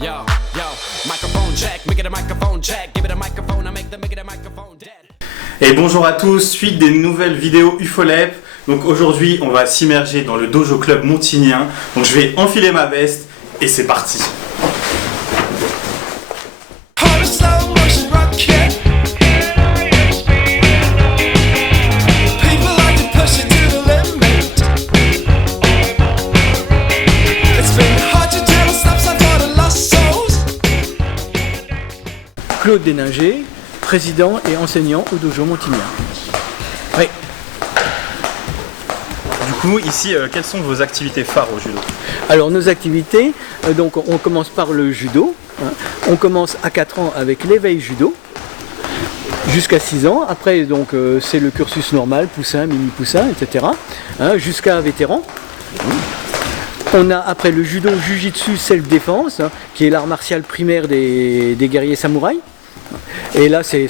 Yo, yo, microphone check, make it a microphone check, give it a microphone, I make it a microphone dead. Et bonjour à tous, suite des nouvelles vidéos UFOLEP. Donc aujourd'hui, on va s'immerger dans le Dojo Club montignien. Donc je vais enfiler ma veste et c'est parti. Claude Déninger, président et enseignant au Dojo Montignien. Oui. Du coup, ici, quelles sont vos activités phares au judo? Alors nos activités, donc on commence par le judo. On commence à 4 ans avec l'éveil judo, jusqu'à 6 ans. Après, donc c'est le cursus normal, poussin, mini-poussin, etc. Jusqu'à vétéran. On a après le judo jujitsu self-défense, qui est l'art martial primaire des guerriers samouraïs. Et là, c'est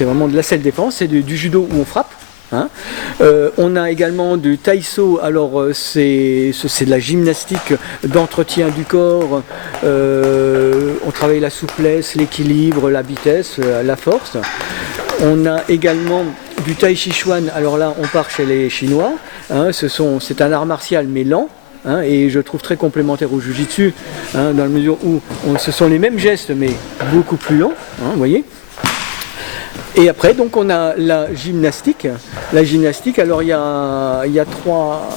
vraiment de la self-défense, c'est du judo où on frappe. On a également du taïso, alors c'est de la gymnastique d'entretien du corps. On travaille la souplesse, l'équilibre, la vitesse, la force. On a également du tai chi chuan, alors là on part chez les Chinois. C'est un art martial mais lent. Et je trouve très complémentaire au Jiu-Jitsu, dans la mesure où ce sont les mêmes gestes mais beaucoup plus longs, vous voyez. Et après donc on a la gymnastique. La gymnastique, alors il y a trois,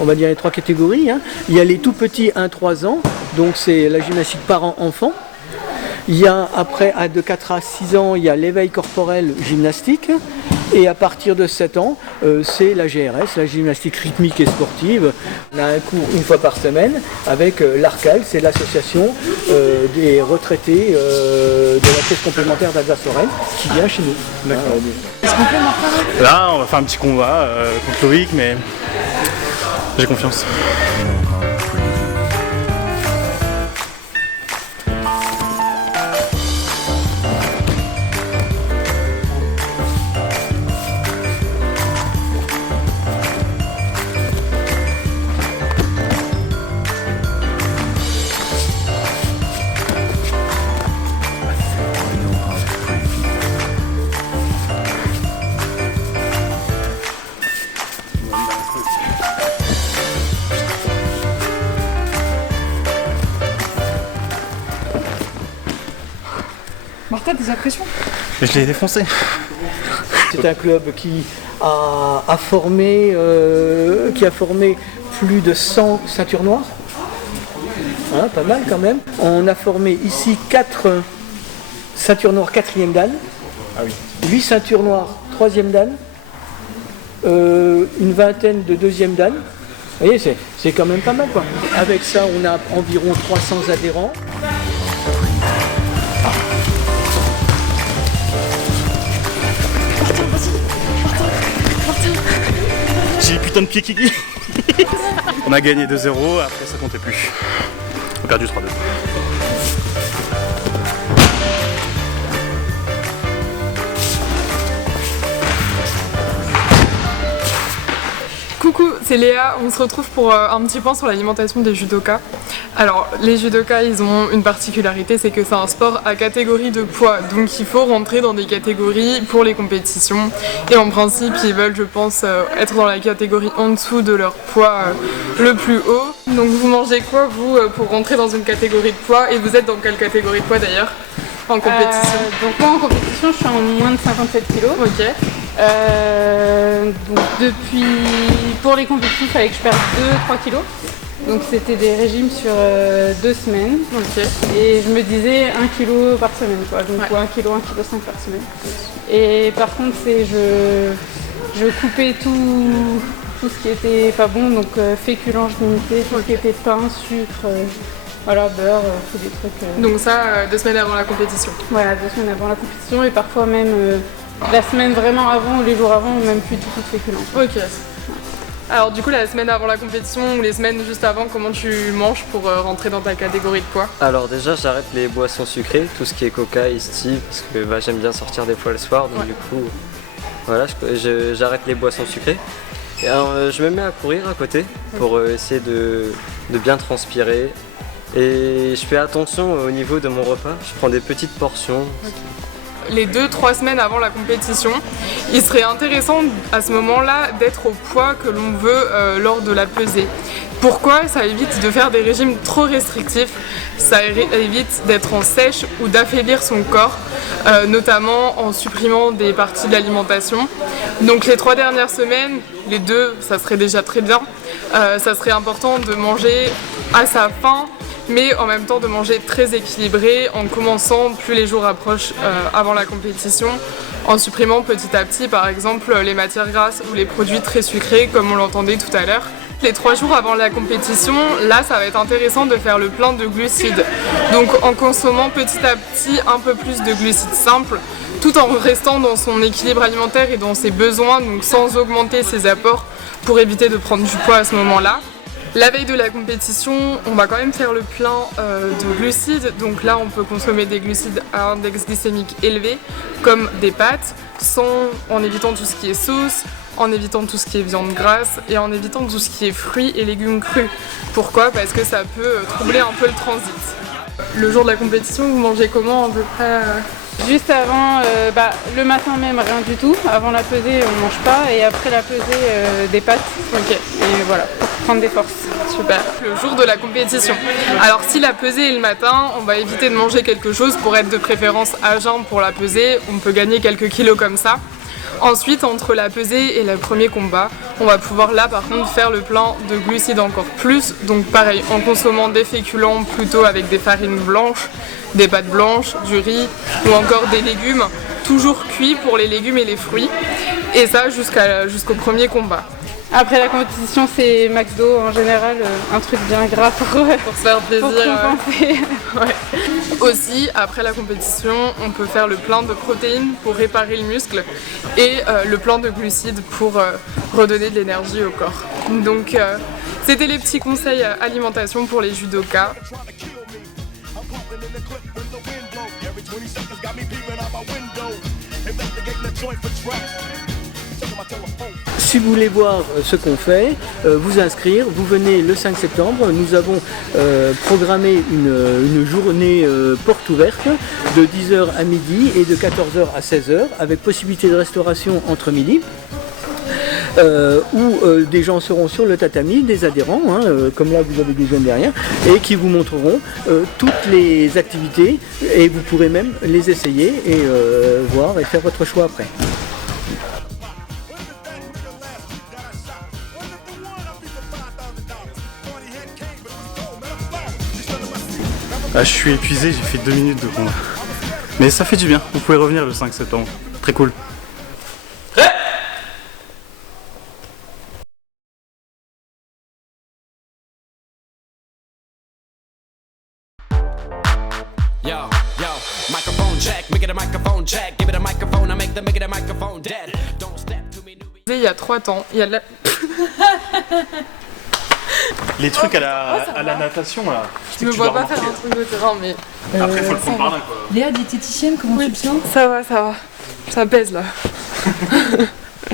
on va dire les trois catégories. Il y a les tout petits 1-3 ans, donc c'est la gymnastique parent-enfant. Il y a après de 4 à 6 ans, il y a l'éveil corporel gymnastique. Et à partir de 7 ans, c'est la GRS, la gymnastique rythmique et sportive. On a un cours une fois par semaine avec l'ARCAL, c'est l'association des retraités de la caisse complémentaire d'Alsace-Lorraine qui vient chez nous. Là, on va faire un petit combat contre Loïc, mais j'ai confiance. Martha, des impressions? Je l'ai défoncé. C'est un club qui a formé plus de 100 ceintures noires. Pas mal quand même. On a formé ici 4 ceintures noires 4e dan, 8 ceintures noires 3e dan, une vingtaine de 2e dan. Vous voyez, c'est quand même pas mal quoi. Avec ça, on a environ 300 adhérents. J'ai les putains de pieds qui... On a gagné 2-0, après ça comptait plus. On a perdu 3-2. Coucou, c'est Léa, on se retrouve pour un petit point sur l'alimentation des judokas. Alors, les judokas, ils ont une particularité, c'est que c'est un sport à catégorie de poids, donc il faut rentrer dans des catégories pour les compétitions. Et en principe, ils veulent, je pense, être dans la catégorie en dessous de leur poids le plus haut. Donc vous mangez quoi, vous, pour rentrer dans une catégorie de poids? Et vous êtes dans quelle catégorie de poids d'ailleurs, en compétition? Donc moi en compétition, je suis en moins de 57 kg. Ok. Donc pour les compétitions, il fallait que je perde 2-3 kg. Donc c'était des régimes sur 2 semaines. Ok. Et je me disais 1 kg par semaine, quoi. Donc Ouais. 1 kg, 1,5 kg par semaine. Et par contre, je coupais tout ce qui était pas bon, donc féculents, je limitais, tout ce qui était pain, sucre, voilà, beurre, tous des trucs. Donc ça, 2 semaines avant la compétition. Voilà, 2 semaines avant la compétition et parfois même la semaine vraiment avant ou les jours avant, même plus du tout de féculents. Ok. Alors du coup, la semaine avant la compétition ou les semaines juste avant, comment tu manges pour rentrer dans ta catégorie de poids? Alors déjà, j'arrête les boissons sucrées, tout ce qui est coca, iced tea, parce que j'aime bien sortir des fois le soir, donc du coup, voilà, j'arrête les boissons sucrées. Et alors, je me mets à courir à côté pour essayer de bien transpirer, Et je fais attention au niveau de mon repas, je prends des petites portions. Les 2-3 semaines avant la compétition, il serait intéressant à ce moment-là d'être au poids que l'on veut lors de la pesée. Pourquoi? Ça évite de faire des régimes trop restrictifs, ça évite d'être en sèche ou d'affaiblir son corps, notamment en supprimant des parties de l'alimentation. Donc les 3 dernières semaines, les 2, ça serait déjà très bien. Ça serait important de manger à sa faim, mais en même temps de manger très équilibré en commençant plus les jours approchent avant la compétition, en supprimant petit à petit par exemple les matières grasses ou les produits très sucrés comme on l'entendait tout à l'heure. Les 3 jours avant la compétition, là ça va être intéressant de faire le plein de glucides. Donc en consommant petit à petit un peu plus de glucides simples, tout en restant dans son équilibre alimentaire et dans ses besoins, donc sans augmenter ses apports pour éviter de prendre du poids à ce moment-là. La veille de la compétition, on va quand même faire le plein de glucides. Donc là, on peut consommer des glucides à index glycémique élevé, comme des pâtes, en évitant tout ce qui est sauce, en évitant tout ce qui est viande grasse et en évitant tout ce qui est fruits et légumes crus. Pourquoi? Parce que ça peut troubler un peu le transit. Le jour de la compétition, vous mangez comment à peu près? Juste avant, le matin même, rien du tout. Avant la pesée, on mange pas. Et après la pesée, des pâtes. Ok. Et voilà, pour prendre des forces. Super. Le jour de la compétition. Alors si la pesée est le matin, on va éviter de manger quelque chose pour être de préférence à jeun pour la pesée. On peut gagner quelques kilos comme ça. Ensuite, entre la pesée et le premier combat, on va pouvoir là par contre faire le plein de glucides encore plus. Donc pareil, en consommant des féculents plutôt avec des farines blanches, des pâtes blanches, du riz ou encore des légumes, toujours cuits pour les légumes et les fruits. Et ça jusqu'au premier combat. Après la compétition, c'est max d'eau en général, un truc bien gras pour se faire plaisir. Pour compenser. Ouais. Aussi, après la compétition, on peut faire le plein de protéines pour réparer le muscle et le plein de glucides pour redonner de l'énergie au corps. Donc, c'était les petits conseils alimentation pour les judokas. Si vous voulez voir ce qu'on fait, vous inscrire, vous venez le 5 septembre. Nous avons programmé une journée porte ouverte de 10h à midi et de 14h à 16h avec possibilité de restauration entre midi. Où des gens seront sur le tatami, des adhérents, comme là vous avez des jeunes derrière, et qui vous montreront toutes les activités et vous pourrez même les essayer et voir et faire votre choix après. Ah, je suis épuisé, j'ai fait 2 minutes de combat. Mais ça fait du bien, vous pouvez revenir le 5 septembre. Très cool. Yo, microphone check, make it a microphone check, give it a microphone, I make it a microphone dead. Don't step to me, Il y a 3 temps, il y a de la... Les trucs à la natation là. Je me vois pas faire un truc de terrain, mais... Après, faut le prendre par là quoi. Léa, diététicienne, comment tu te sens? Ça va. Ça pèse là.